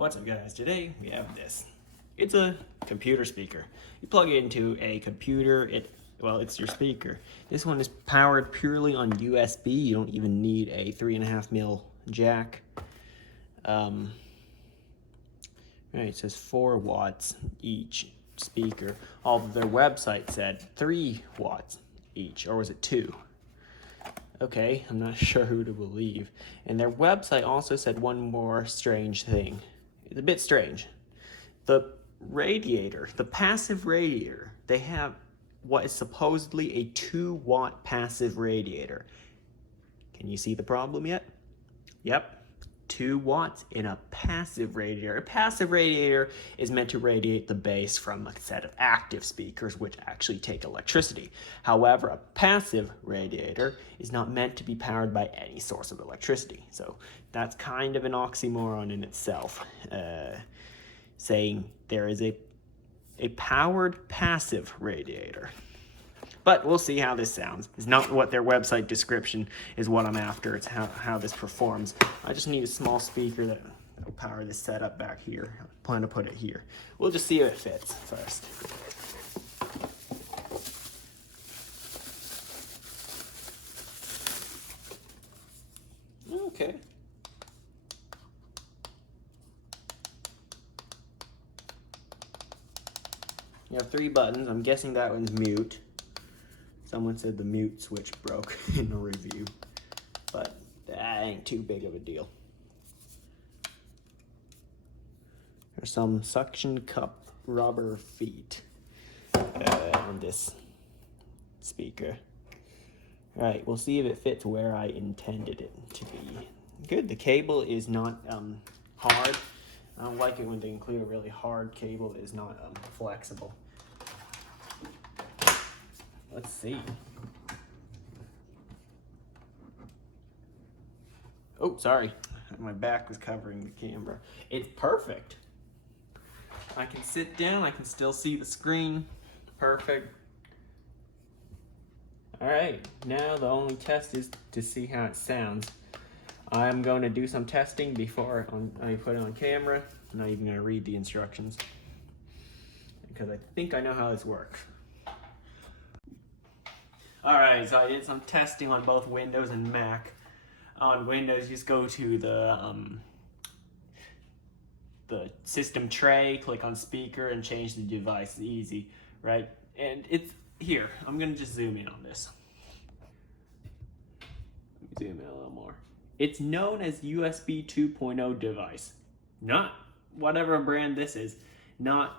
What's up guys, today we have this. It's a computer speaker. You plug it into a computer, it's your speaker. This one is powered purely on USB. You don't even need a 3.5mm jack. Right, it says 4 watts each speaker. Although their website said 3 watts each, or was it 2? Okay, I'm not sure who to believe. And their website also said one more strange thing. It's a bit strange. The radiator, the passive radiator, they have what is supposedly a 2-watt passive radiator. Can you see the problem yet? Yep. 2 watts in a passive radiator. A passive radiator is meant to radiate the bass from a set of active speakers, which actually take electricity. However, a passive radiator is not meant to be powered by any source of electricity. So that's kind of an oxymoron in itself, saying there is a powered passive radiator. But we'll see how this sounds. It's not what their website description is what I'm after. It's how this performs. I just need a small speaker that will power this setup back here. I plan to put it here. We'll just see if it fits first. Okay. You have 3 buttons. I'm guessing that one's mute. Someone said the mute switch broke in a review, but that ain't too big of a deal. There's some suction cup rubber feet on this speaker. All right, we'll see if it fits where I intended it to be. Good, the cable is not hard. I don't like it when they include a really hard cable that is not flexible. Let's see. Oh, sorry. My back was covering the camera. It's perfect. I can sit down. I can still see the screen. Perfect. All right. Now the only test is to see how it sounds. I'm going to do some testing before I put it on camera. I'm not even going to read the instructions because I think I know how this works. Alright, so I did some testing on both Windows and Mac. On Windows, you just go to the system tray, click on speaker, and change the device. Easy, right? And it's here. I'm going to just zoom in on this. Let me zoom in a little more. It's known as USB 2.0 device. Not whatever brand this is. Not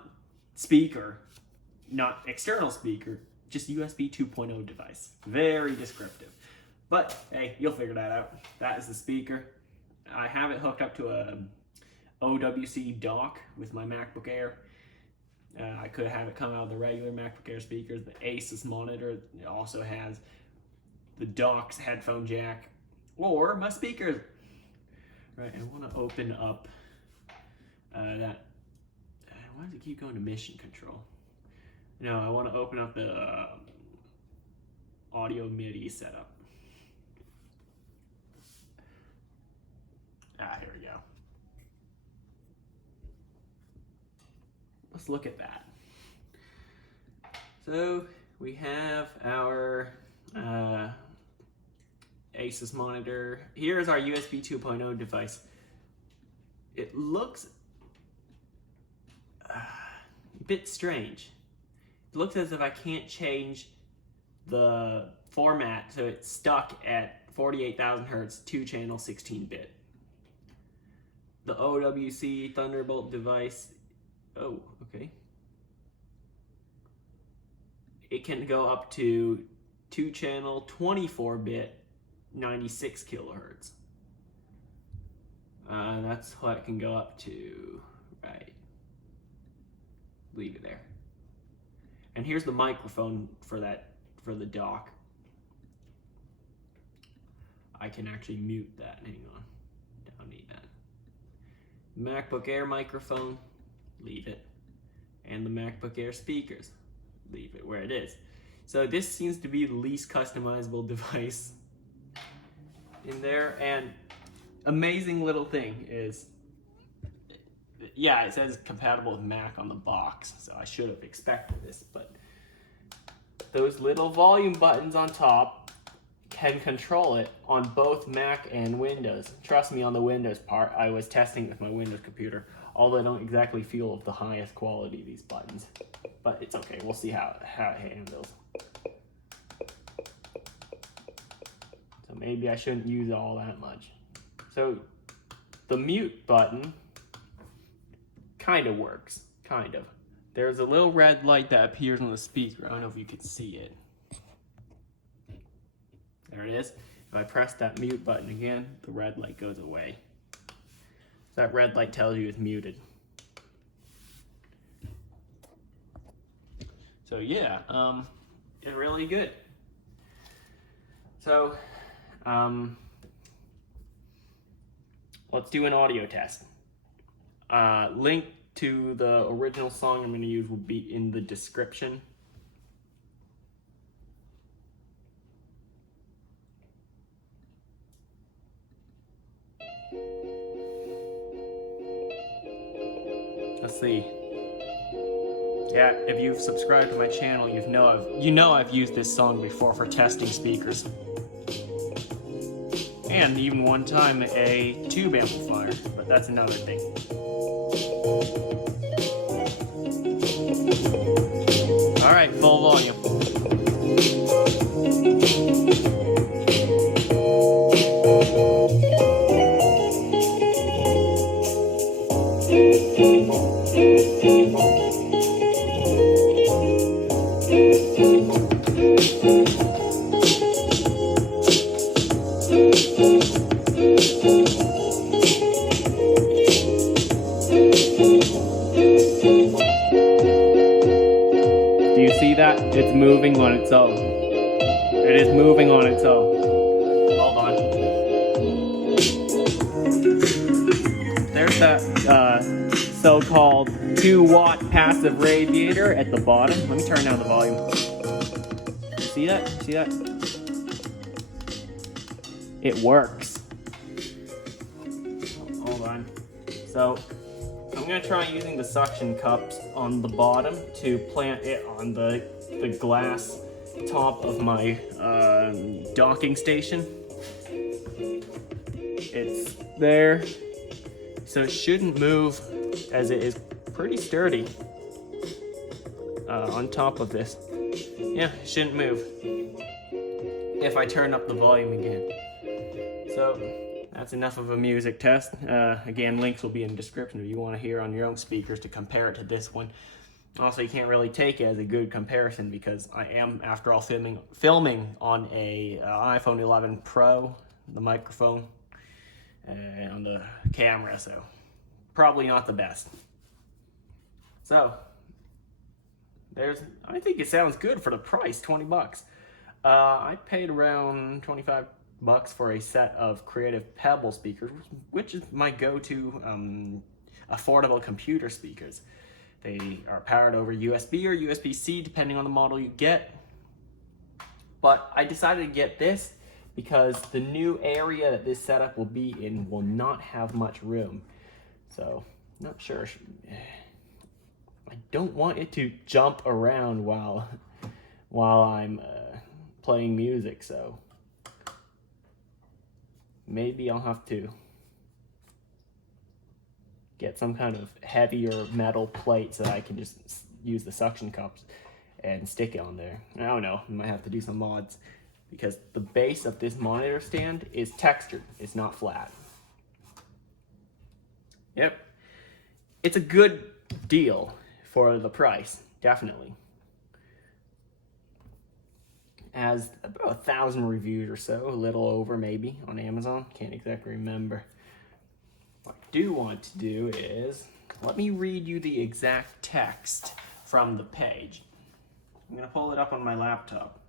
speaker. Not external speaker. Just USB 2.0 device. Very descriptive. But hey, you'll figure that out. That is the speaker. I have it hooked up to a OWC dock with my MacBook Air. I could have it come out of the regular MacBook Air speakers. The Asus monitor it also has the dock's headphone jack or my speakers. Right, I want to open up that. Why does it keep going to mission control? No, I want to open up the audio MIDI setup. Here we go. Let's look at that. So we have our Asus monitor. Here's our USB 2.0 device. It looks a bit strange. It looks as if I can't change the format, so it's stuck at 48,000 hertz, 2-channel, 16-bit. The OWC Thunderbolt device, oh, okay. It can go up to 2-channel, 24-bit, 96 kilohertz. That's what it can go up to, right. Leave it there. And here's the microphone for the dock. I can actually mute that. Hang on. Don't need that. MacBook Air microphone, leave it. And the MacBook Air speakers, leave it where it is. So this seems to be the least customizable device in there. And amazing little thing is yeah, it says compatible with Mac on the box, so I should have expected this, but those little volume buttons on top can control it on both Mac and Windows. Trust me, on the Windows part, I was testing with my Windows computer, although I don't exactly feel of the highest quality, these buttons. But it's okay, we'll see how it handles. So maybe I shouldn't use all that much. So the mute button kind of works, kind of. There's a little red light that appears on the speaker. I don't know if you can see it. There it is. If I press that mute button again, the red light goes away. That red light tells you it's muted. So yeah, it's really good. So, let's do an audio test. Link to the original song I'm going to use will be in the description. Let's see. Yeah, if you've subscribed to my channel, you know I've used this song before for testing speakers. And even one time a tube amplifier, but that's another thing. All right, full volume. Do you see that? It's moving on its own. It is moving on its own. Hold on. There's that so-called 2-watt passive radiator at the bottom. Let me turn down the volume. See that? See that? It works. Hold on. So I'm gonna try using the suction cups on the bottom to plant it on the glass top of my docking station. It's there, so it shouldn't move, as it is pretty sturdy on top of this. Yeah, it shouldn't move if I turn up the volume again. So that's enough of a music test. Again, links will be in the description if you want to hear on your own speakers to compare it to this one. Also, you can't really take it as a good comparison because I am, after all, filming on a iPhone 11 Pro, the microphone, on the camera, so probably not the best. So I think it sounds good for the price, 20 bucks. I paid around 25 bucks for a set of Creative Pebble speakers, which is my go-to affordable computer speakers. They are powered over USB or USB-C, depending on the model you get. But I decided to get this because the new area that this setup will be in will not have much room. So, not sure. I don't want it to jump around while I'm playing music, so maybe I'll have to get some kind of heavier metal plate so that I can just use the suction cups and stick it on there. I don't know, I might have to do some mods because the base of this monitor stand is textured, it's not flat. Yep, it's a good deal for the price, definitely. Has about 1,000 reviews or so, a little over maybe, on Amazon. Can't exactly remember. What I do want to do is, let me read you the exact text from the page. I'm gonna pull it up on my laptop.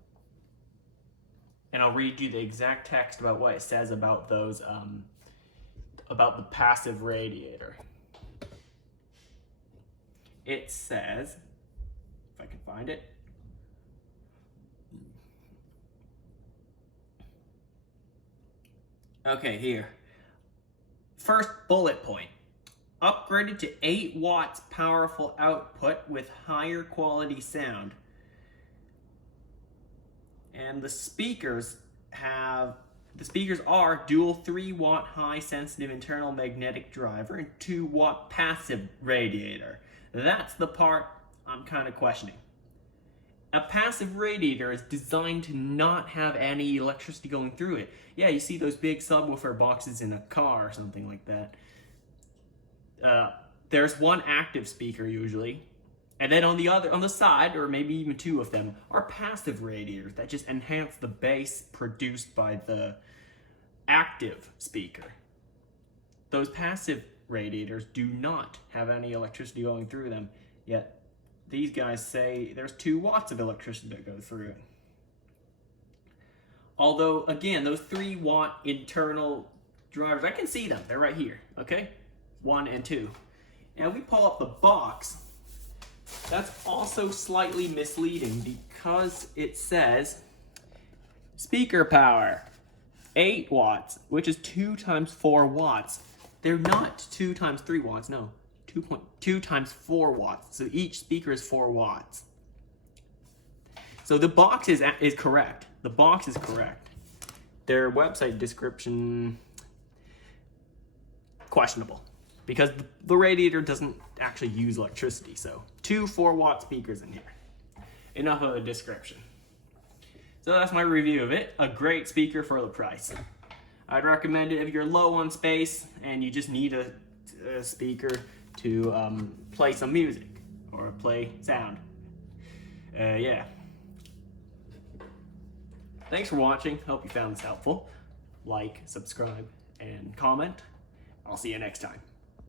And I'll read you the exact text about what it says about those, about the passive radiator. It says, if I can find it, okay, here. First bullet point. upgraded to 8 watts powerful output with higher quality sound. And the speakers are dual 3-watt high sensitive internal magnetic driver and 2-watt passive radiator. That's the part I'm kind of questioning. A passive radiator is designed to not have any electricity going through it. Yeah, you see those big subwoofer boxes in a car or something like that. There's one active speaker usually, and then on the side, or maybe even 2 of them, are passive radiators that just enhance the bass produced by the active speaker. Those passive radiators do not have any electricity going through them, yet these guys say there's 2 watts of electricity that go through it. Although, again, those 3-watt internal drivers, I can see them. They're right here, okay? 1 and 2. Now we pull up the box. That's also slightly misleading because it says speaker power, 8 watts, which is 2 times 4 watts. They're not 2 times 3 watts, no. 2.2 times 4 watts. So each speaker is 4 watts. So the box is correct. The box is correct. Their website description, questionable. Because the radiator doesn't actually use electricity. So 2 4-watt speakers in here. Enough of a description. So that's my review of it. A great speaker for the price. I'd recommend it if you're low on space and you just need a speaker to play some music or play sound. Yeah. Thanks for watching. Hope you found this helpful. Like, subscribe, and comment. I'll see you next time.